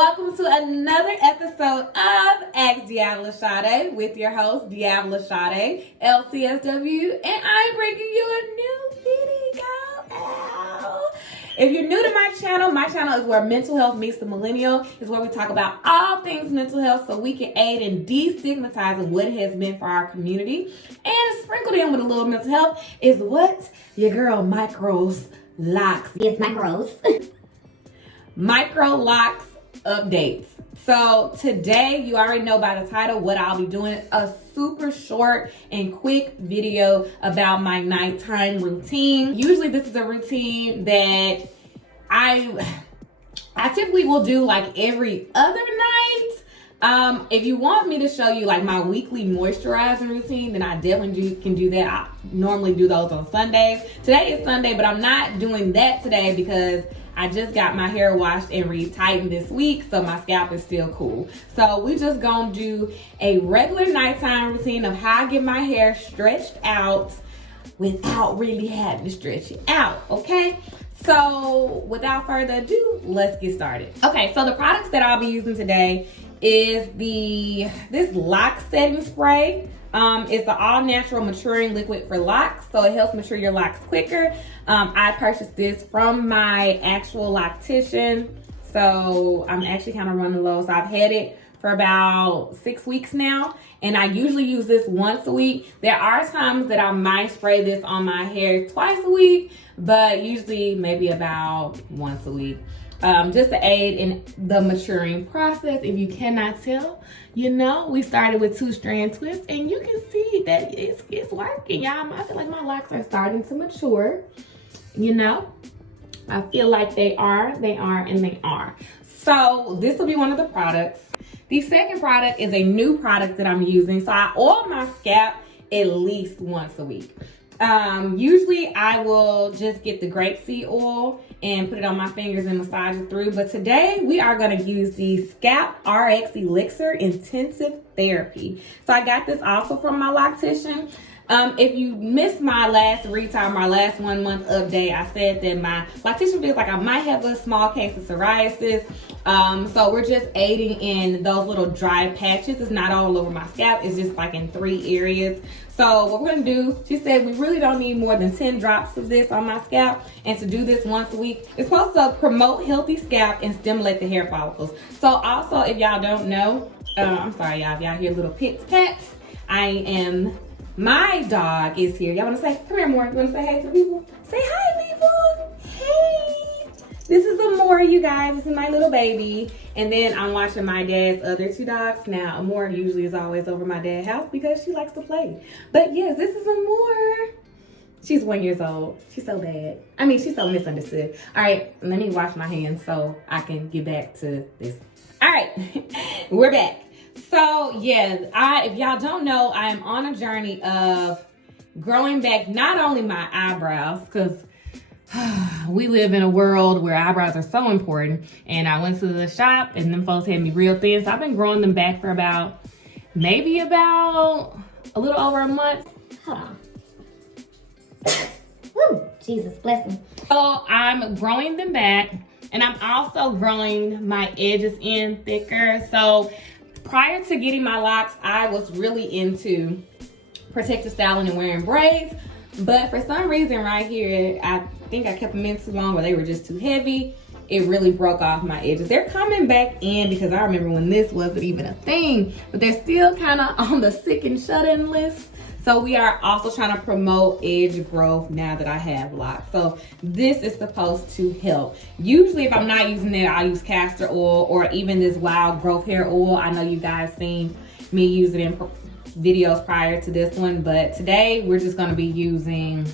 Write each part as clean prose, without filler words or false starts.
welcome to another episode of Ask DeAvila Sadé with your host, DeAvila Sadé, LCSW, and I'm bringing you a new video. Ow. If you're new to my channel is where mental health meets the millennial. It's where we talk about all things mental health so we can aid in destigmatizing what it has been for our community. And sprinkled in with a little mental health is what your girl Microlocs. Yes, Micros. Microlocs updates. So today, you already know by the title what I'll be doing. A super short and quick video about my nighttime routine. Usually this is a routine that I typically will do like every other night. If you want me to show you like my weekly moisturizing routine, then I definitely can do that. I normally do those on Sundays. Today is Sunday, but I'm not doing that today because I just got my hair washed and retightened this week, so my scalp is still cool. So we just gonna do a regular nighttime routine of how I get my hair stretched out without really having to stretch it out, okay? So without further ado, let's get started. Okay, so the products that I'll be using today is this lock setting spray. It's the all natural maturing liquid for locks, so it helps mature your locks quicker. I purchased this from my actual loctician, so I'm actually kind of running low. So I've had it for about 6 weeks now, and I usually use this once a week. There are times that I might spray this on my hair twice a week, but usually maybe about once a week. Just to aid in the maturing process. If you cannot tell, you know, we started with 2 strand twists, and you can see that it's working, y'all. I feel like my locks are starting to mature. You know, I feel like they are. So this will be one of the products. The second product is a new product that I'm using. So I oil my scalp at least once a week. Usually I will just get the grapeseed oil and put it on my fingers and massage it through. But today we are going to use the Scalp RX Elixir Intensive Therapy. So I got this also from my loctician. If you missed my last retime, my last 1 month update, I said that my loctician feels like I might have a small case of psoriasis. So we're just aiding in those little dry patches. It's not all over my scalp. It's just like in 3 areas. So what we're gonna do, she said we really don't need more than 10 drops of this on my scalp. And to do this once a week, it's supposed to promote healthy scalp and stimulate the hair follicles. So also, if y'all don't know, I'm sorry y'all, if y'all hear little pits pats, my dog is here. Y'all wanna say, come here more, you wanna say hey to people? Say hi people, hey. This is Amore, you guys, this is my little baby. And then I'm watching my dad's other 2 dogs. Now, Amore usually is always over my dad's house because she likes to play. But yes, this is Amore. She's 1 year old. She's so bad. I mean, she's so misunderstood. All right, let me wash my hands so I can get back to this. All right, we're back. So yeah, if y'all don't know, I am on a journey of growing back not only my eyebrows, because we live in a world where eyebrows are so important. And I went to the shop and them folks had me real thin. So I've been growing them back for maybe about a little over a month. Hold on. Woo, Jesus, bless them. So I'm growing them back, and I'm also growing my edges in thicker. So prior to getting my locks, I was really into protective styling and wearing braids. But for some reason right here, I think I kept them in too long, or they were just too heavy. It really broke off my edges. They're coming back in because I remember when this wasn't even a thing, but they're still kind of on the sick and shut-in list. So we are also trying to promote edge growth now that I have locks. So this is supposed to help. Usually if I'm not using it, I'll use castor oil or even this wild growth hair oil. I know you guys seen me use it in videos prior to this one, but today we're just going to be using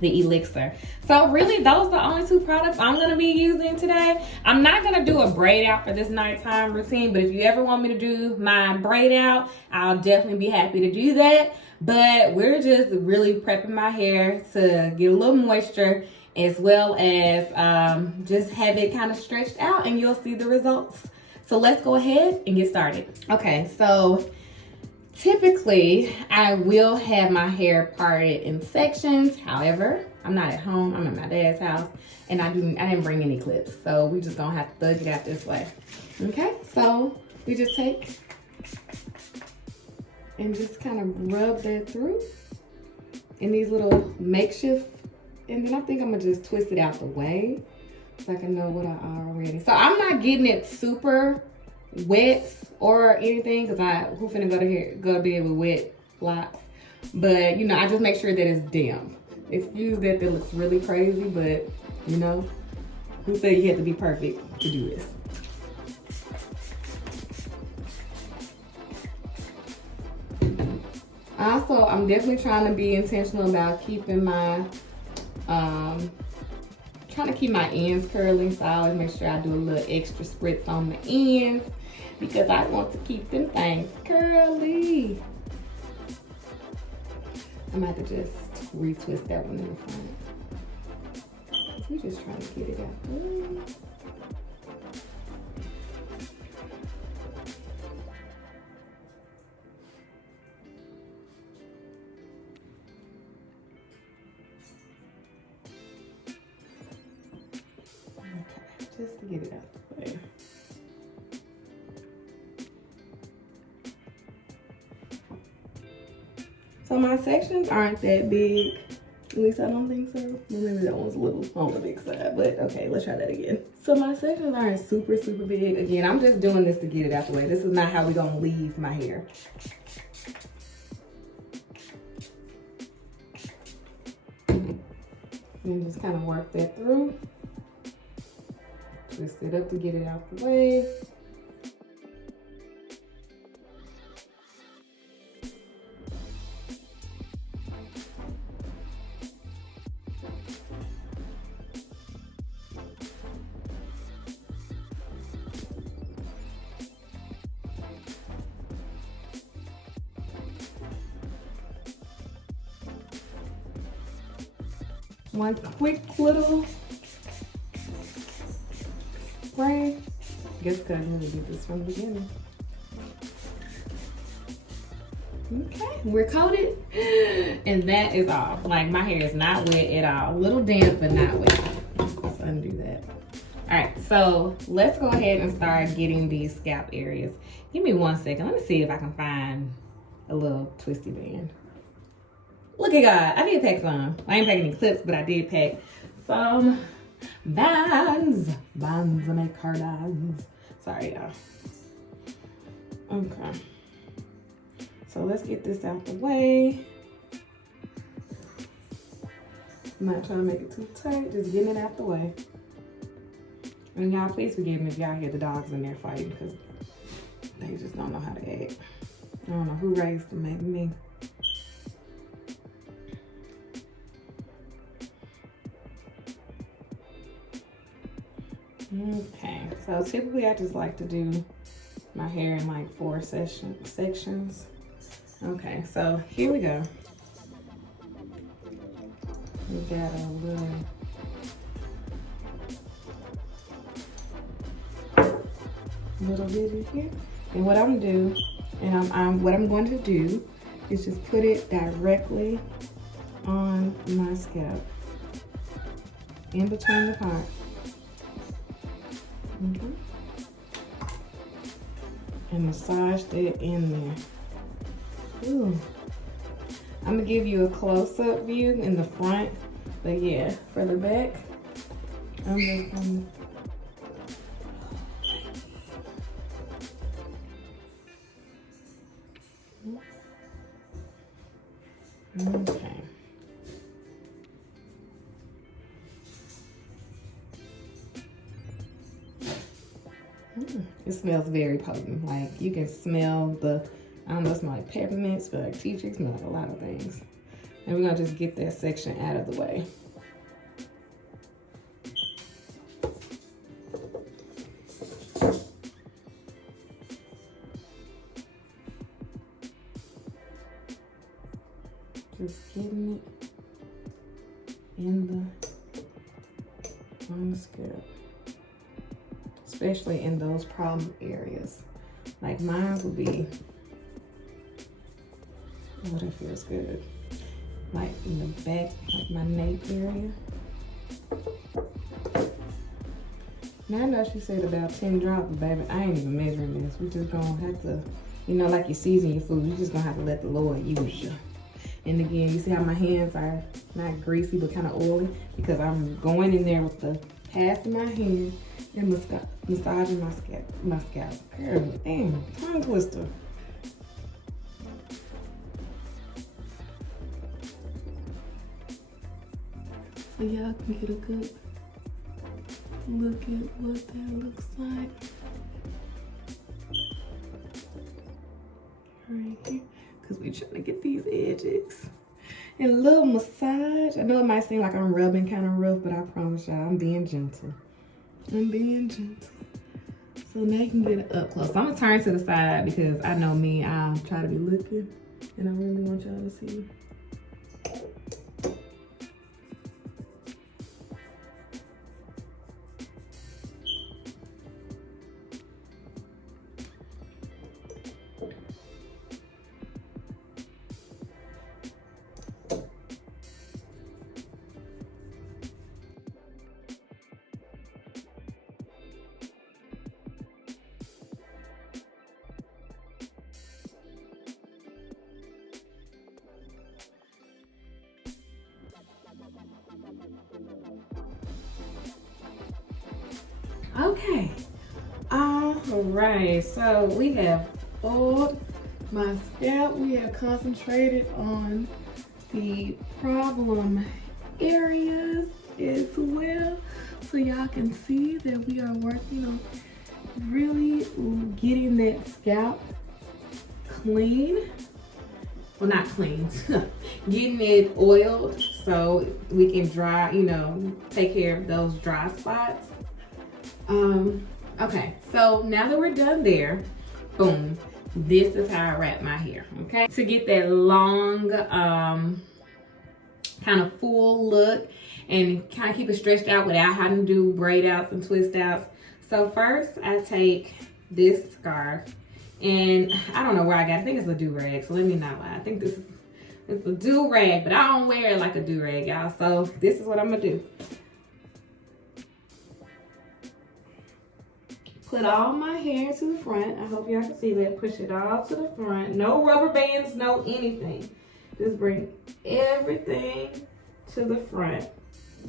the elixir. So really those are the only 2 products I'm going to be using today. I'm not going to do a braid out for this nighttime routine, but if you ever want me to do my braid out, I'll definitely be happy to do that. But we're just really prepping my hair to get a little moisture, as well as just have it kind of stretched out, and you'll see the results. So let's go ahead and get started. Okay, so typically I will have my hair parted in sections. However, I'm not at home. I'm at my dad's house, and I didn't bring any clips, so we just gonna have to thug it out this way. Okay, so we just take and just kind of rub that through in these little makeshift, and then I think I'm gonna just twist it out the way so I can know what I already. So I'm not getting it super wet or anything, because who finna go to bed with wet locks. But you know, I just make sure that it's damp. Excuse that looks really crazy, but you know, who said you had to be perfect to do this? Also, I'm definitely trying to be intentional about keeping my, trying to keep my ends curly. So I always make sure I do a little extra spritz on the ends, because I want to keep them things curly. I'm gonna have to just retwist that one in the front. We're just trying to get it out. Just to get it out the way. So my sections aren't that big. At least I don't think so. Well, maybe that one's a little on the big side, but okay, let's try that again. So my sections aren't super big. Again, I'm just doing this to get it out the way. This is not how we're gonna leave my hair. And just kind of work that through. Twist it up to get it out the way. One quick little spray. Guess I need to do this from the beginning. Okay, we're coated, and that is all. Like, my hair is not wet at all. A little damp, but not wet. Let's undo that. All right, so let's go ahead and start getting these scalp areas. Give me 1 second. Let me see if I can find a little twisty band. Look at God, I did pack some. I ain't packing any clips, but I did pack some bands. Bands make her bands. Sorry, y'all. Okay. So let's get this out the way. I'm not trying to make it too tight, just getting it out the way. And y'all, please forgive me if y'all hear the dogs in there fighting, because they just don't know how to act. I don't know who raised them, maybe me. Okay, so typically I just like to do my hair in like 4 sections. Okay, so here we go. We got a little bit here. And what I'm gonna do, what I'm going to do is just put it directly on my scalp, in between the parts. And massage that in there. Ooh. I'm gonna give you a close-up view in the front, but yeah, for the back, I'm just gonna. Okay. It smells very potent. Like, you can smell I don't know, it smells like peppermint, smells like tea tree, smells like a lot of things. And we're gonna just get that section out of the way. Just getting it on the scalp. Especially in those problem areas. Like mine would be, oh, that feels good. like in the back, like my nape area. Now I know she said about 10 drops, baby. I ain't even measuring this. We just gonna have to, you know, like you season your food, you just gonna have to let the Lord use you. And again, you see how my hands are not greasy, but kind of oily? Because I'm going in there with the pass in my hand and massaging my scalp. Girl, damn, tongue twister. So y'all can get a good look at what that looks like. Right here, because we're trying to get these edges. And a little massage. I know it might seem like I'm rubbing kind of rough, but I promise y'all, I'm being gentle. I'm being gentle. So now you can get it up close. So I'm gonna turn to the side because I know me, I'll try to be looking and I really want y'all to see. Okay, all right, so we have oiled my scalp. We have concentrated on the problem areas as well. So y'all can see that we are working on really getting that scalp clean. Well, not clean, getting it oiled so we can dry, you know, take care of those dry spots. Okay, so now that we're done there, boom, this is how I wrap my hair, okay? To get that long, kind of full look and kind of keep it stretched out without having to do braid outs and twist outs. So first I take this scarf and I don't know where I got it. I think it's a do-rag, so let me not lie. I think this is, it's a do-rag, but I don't wear it like a do-rag, y'all. So this is what I'm gonna do. Put all my hair to the front. I hope y'all can see that. Push it all to the front. No rubber bands, no anything. Just bring everything to the front.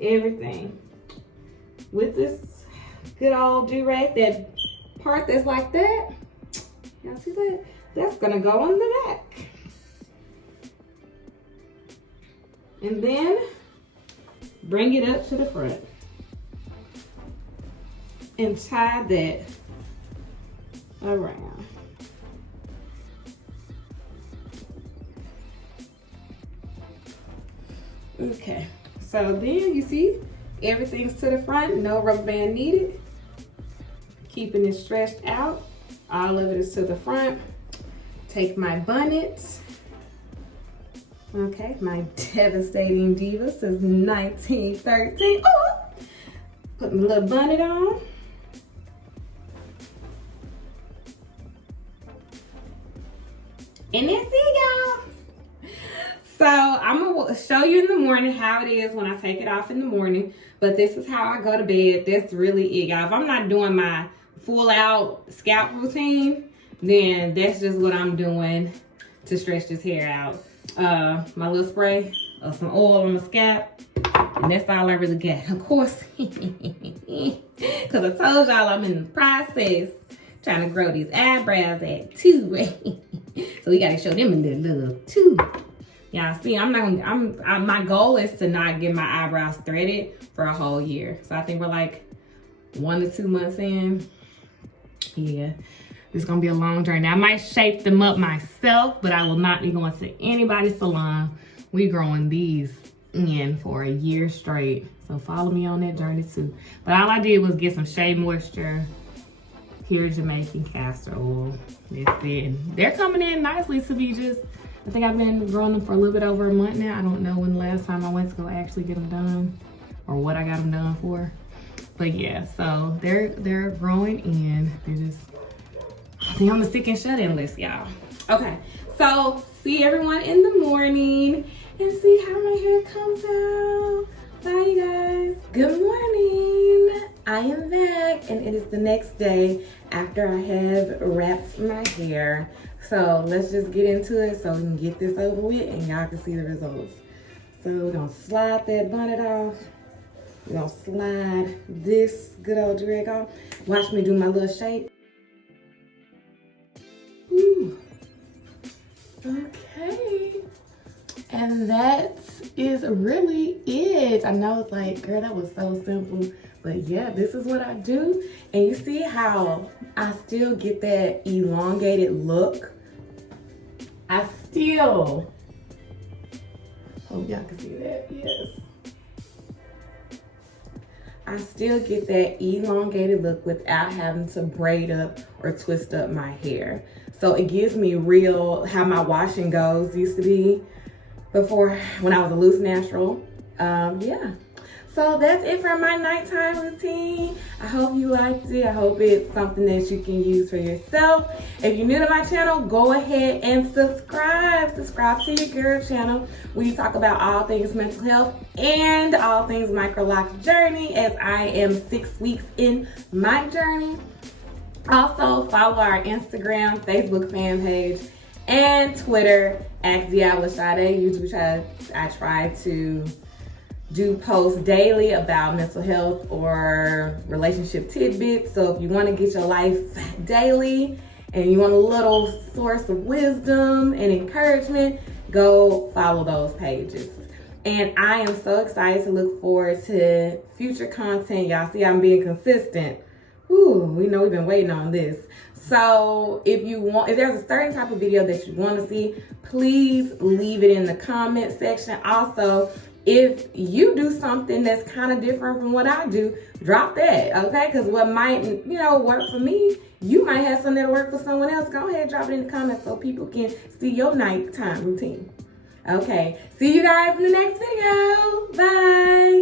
Everything. With this good old do-rag, that part that's like that, y'all see that? That's gonna go on the back. And then bring it up to the front. And tie that around. Okay, so then you see everything's to the front, no rubber band needed. Keeping it stretched out, all of it is to the front. Take my bonnet. Okay, my devastating diva since 1913. Oh! Put my little bonnet on. And that's it, y'all. So I'm gonna show you in the morning how it is when I take it off in the morning. But this is how I go to bed. That's really it, y'all. If I'm not doing my full out scalp routine, then that's just what I'm doing to stretch this hair out. My little spray of some oil on my scalp. And that's all I really got. Of course, because I told y'all I'm in the process trying to grow these eyebrows at 2. So we gotta show them a little 2. Y'all see, my goal is to not get my eyebrows threaded for a whole year. So I think we're like 1 to 2 months in. Yeah, it's gonna be a long journey. I might shape them up myself, but I will not be going to anybody's salon. We growing these in for a year straight. So follow me on that journey too. But all I did was get some Shea Moisture, pure Jamaican castor oil. That's it. And they're coming in nicely to be just, I think I've been growing them for a little bit over a month now. I don't know when the last time I went to go actually get them done or what I got them done for. But yeah, so they're growing in. They're just, I think I'm gonna stick and shut in list, y'all. Okay, so see everyone in the morning. and see how my hair comes out. Bye, you guys. Good morning. I am back, and it is the next day after I have wrapped my hair. So let's just get into it so we can get this over with and y'all can see the results. So we're gonna slide that bonnet off. We're gonna slide this good old drag off. Watch me do my little shape. Ooh. Okay. And that is really it. I know it's like, girl, that was so simple. But yeah, this is what I do. And you see how I still get that elongated look? I still, hope y'all can see that, yes. I still get that elongated look without having to braid up or twist up my hair. So it gives me real, how my wash and goes used to be before when I was a loose natural. Yeah. So that's it for my nighttime routine. I hope you liked it. I hope it's something that you can use for yourself. If you're new to my channel, go ahead and subscribe. Subscribe to your girl channel. We talk about all things mental health and all things Microlocs journey, as I am 6 weeks in my journey. Also, follow our Instagram, Facebook fan page, and Twitter at DeAvila Sadé. Usually I try to do posts daily about mental health or relationship tidbits. So if you want to get your life daily and you want a little source of wisdom and encouragement, go follow those pages. And I am so excited to look forward to future content. Y'all see I'm being consistent. Whew, we know we've been waiting on this. So if there's a certain type of video that you want to see, please leave it in the comment section. Also, if you do something that's kind of different from what I do, drop that, okay? Because what might, work for me, you might have something that'll work for someone else. Go ahead, drop it in the comments so people can see your nighttime routine. Okay, see you guys in the next video. Bye.